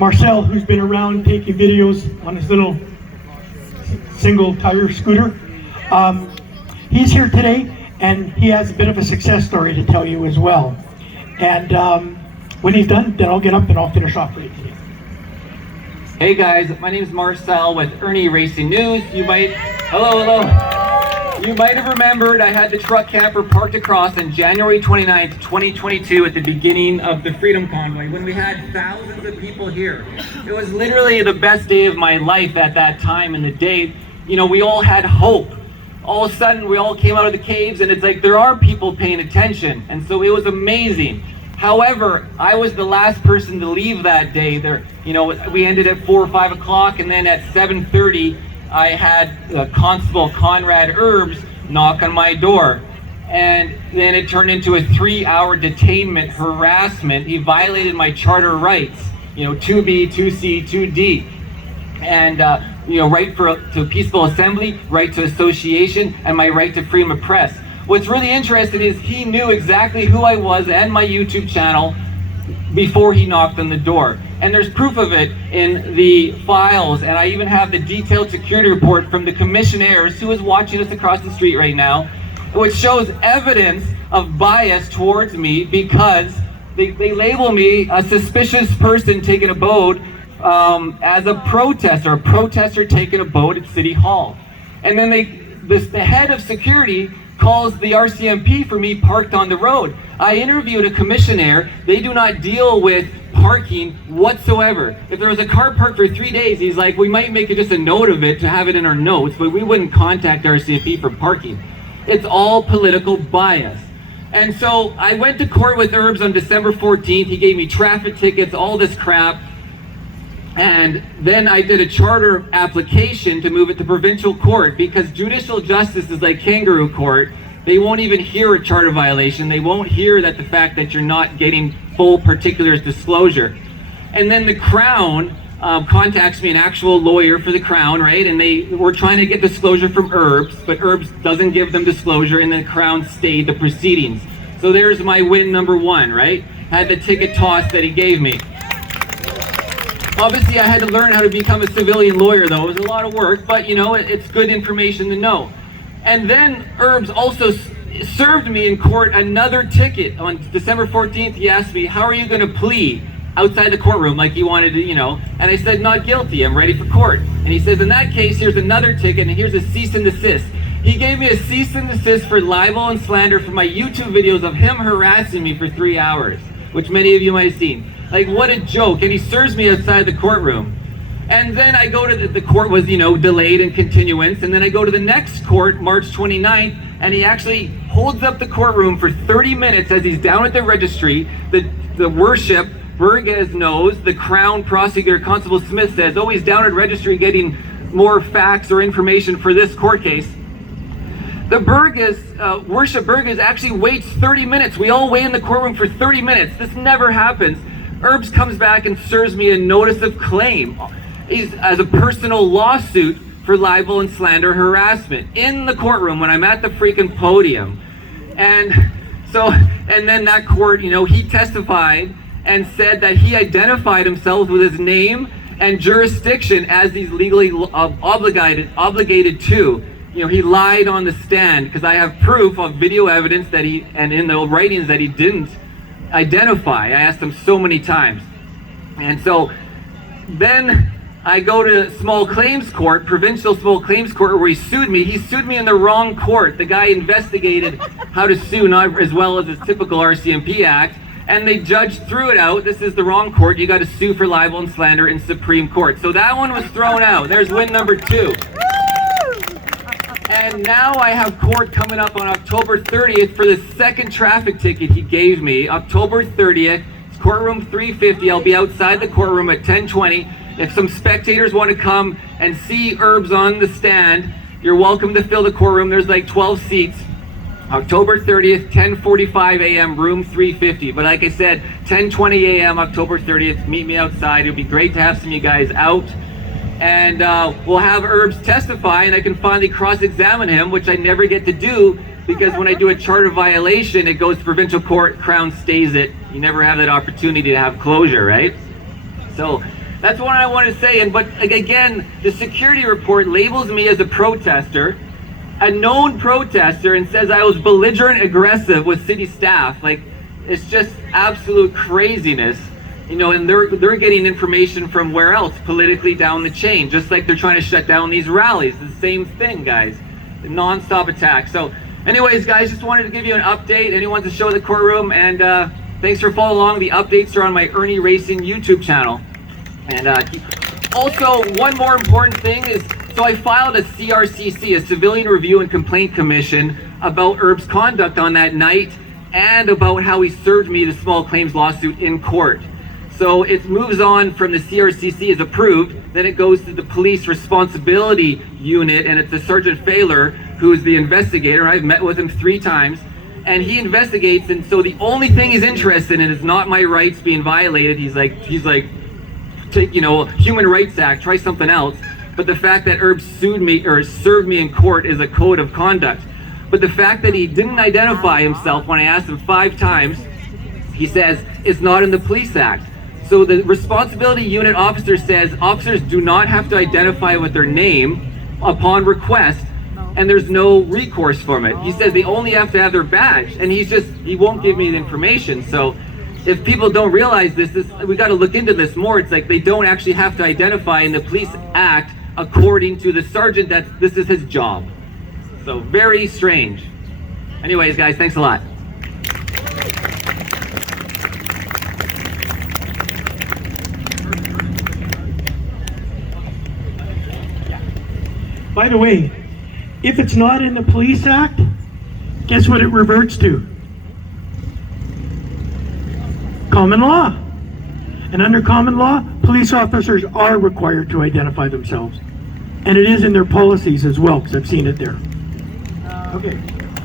Marcel, who's been around taking videos on his little single tire scooter. He's here today, and he has a bit of a success story to tell you as well. And when he's done, then I'll get up and I'll finish off for you today. Hey guys, my name is Marcel with IrnieracingNews. Hello. You might have remembered I had the truck camper parked across on January 29th, 2022 at the beginning of the Freedom Convoy when we had thousands of people here. It was literally the best day of my life at that time, and the day, you know, we all had hope. All of a sudden we all came out of the caves and it's like there are people paying attention, and so it was amazing. However, I was the last person to leave that day. You know, we ended at 4 or 5 o'clock, and then at 7:30 I had Constable Conrad ERBES knock on my door, and then it turned into a 3-hour detainment harassment. He violated my charter rights, you know, 2B, 2C, 2D, and you know, right to peaceful assembly, right to association, and my right to freedom of press. What's really interesting is he knew exactly who I was and my YouTube channel before he knocked on the door. And there's proof of it in the files, and I even have the detailed security report from the commissionaires who is watching us across the street right now, which shows evidence of bias towards me because they label me a suspicious person taking a boat as a protester taking a boat at City Hall. And then the head of security calls the RCMP for me parked on the road. I interviewed a commissionaire. They do not deal with parking whatsoever. If there was a car parked for 3 days, he's like, we might make it just a note of it to have it in our notes, but we wouldn't contact RCMP for parking. It's all political bias. And so I went to court with ERBES on December 14th. He gave me traffic tickets, all this crap. And then I did a charter application to move it to provincial court because Judicial Justice is like Kangaroo Court. They won't even hear a charter violation. They won't hear that the fact that you're not getting full particulars disclosure. And then the Crown contacts me, an actual lawyer for the Crown, right? And they were trying to get disclosure from ERBES, but ERBES doesn't give them disclosure, and the Crown stayed the proceedings. So there's my win number one, right? Had the ticket tossed that he gave me. Obviously, I had to learn how to become a civilian lawyer, though. It was a lot of work, but you know, it's good information to know. And then ERBES also served me in court another ticket. On December 14th, he asked me, how are you going to plead outside the courtroom, like he wanted to, you know? And I said, not guilty, I'm ready for court. And he says, in that case, here's another ticket, and here's a cease and desist. He gave me a cease and desist for libel and slander for my YouTube videos of him harassing me for 3 hours, which many of you might have seen. Like, what a joke. And he serves me outside the courtroom. And then I go to the court was, you know, delayed in continuance. And then I go to the next court, March 29th, and he actually holds up the courtroom for 30 minutes as he's down at the registry. The worship, Burgess knows, the Crown Prosecutor, Constable Smith says, oh, he's down at registry getting more facts or information for this court case. The Burgess, worship Burgess actually waits 30 minutes. We all wait in the courtroom for 30 minutes. This never happens. ERBES comes back and serves me a notice of claim as a personal lawsuit for libel and slander harassment in the courtroom when I'm at the freaking podium. And then that court, you know, he testified and said that he identified himself with his name and jurisdiction as he's legally obligated to. You know, he lied on the stand because I have proof of video evidence that and in the writings that he didn't identify. I asked him so many times. And so then I go to small claims court, provincial small claims court, where he sued me. He sued me in the wrong court. The guy investigated how to sue, not as well as his typical RCMP act, and the judge threw it out. This is the wrong court. You got to sue for libel and slander in Supreme Court. So that one was thrown out. There's win number 2. And now I have court coming up on October 30th for the second traffic ticket he gave me. October 30th, it's courtroom 350. I'll be outside the courtroom at 10:20. If some spectators want to come and see ERBES on the stand, you're welcome to fill the courtroom. There's like 12 seats. October 30th, 10:45 a.m., room 350. But like I said, 10:20 a.m., October 30th, meet me outside. It'll be great to have some of you guys out. And we'll have ERBES testify, and I can finally cross-examine him, which I never get to do because when I do a charter violation, it goes to provincial court, Crown stays it. You never have that opportunity to have closure, right? So that's what I want to say. But again, the security report labels me as a protester, a known protester, and says I was belligerent aggressive with city staff. Like, it's just absolute craziness. You know, and they're getting information from where else? Politically down the chain, just like they're trying to shut down these rallies. It's the same thing, guys. The non-stop attack. So anyways, guys, just wanted to give you an update. Anyone to show the courtroom, and thanks for following along. The updates are on my Irnieracing YouTube channel. And also, one more important thing is, so I filed a CRCC, a Civilian Review and Complaint Commission, about Erbes' conduct on that night and about how he served me the small claims lawsuit in court. So it moves on from the CRCC is approved, then it goes to the Police Responsibility Unit, and it's the Sergeant Failer who's the investigator. I've met with him 3 times, and he investigates, and so the only thing he's interested in is not my rights being violated. He's like, take, you know, Human Rights Act, try something else. But the fact that Erbes sued me or served me in court is a code of conduct. But the fact that he didn't identify himself when I asked him 5 times, he says it's not in the Police Act. So the responsibility unit officer says officers do not have to identify with their name upon request, and there's no recourse from it. He says they only have to have their badge, and he won't give me the information. So if people don't realize this, we got to look into this more. It's like they don't actually have to identify in the Police Act according to the sergeant that this is his job. So very strange. Anyways, guys, thanks a lot. By the way, if it's not in the Police Act, guess what it reverts to? Common law. And under common law, police officers are required to identify themselves. And it is in their policies as well, because I've seen it there. Okay.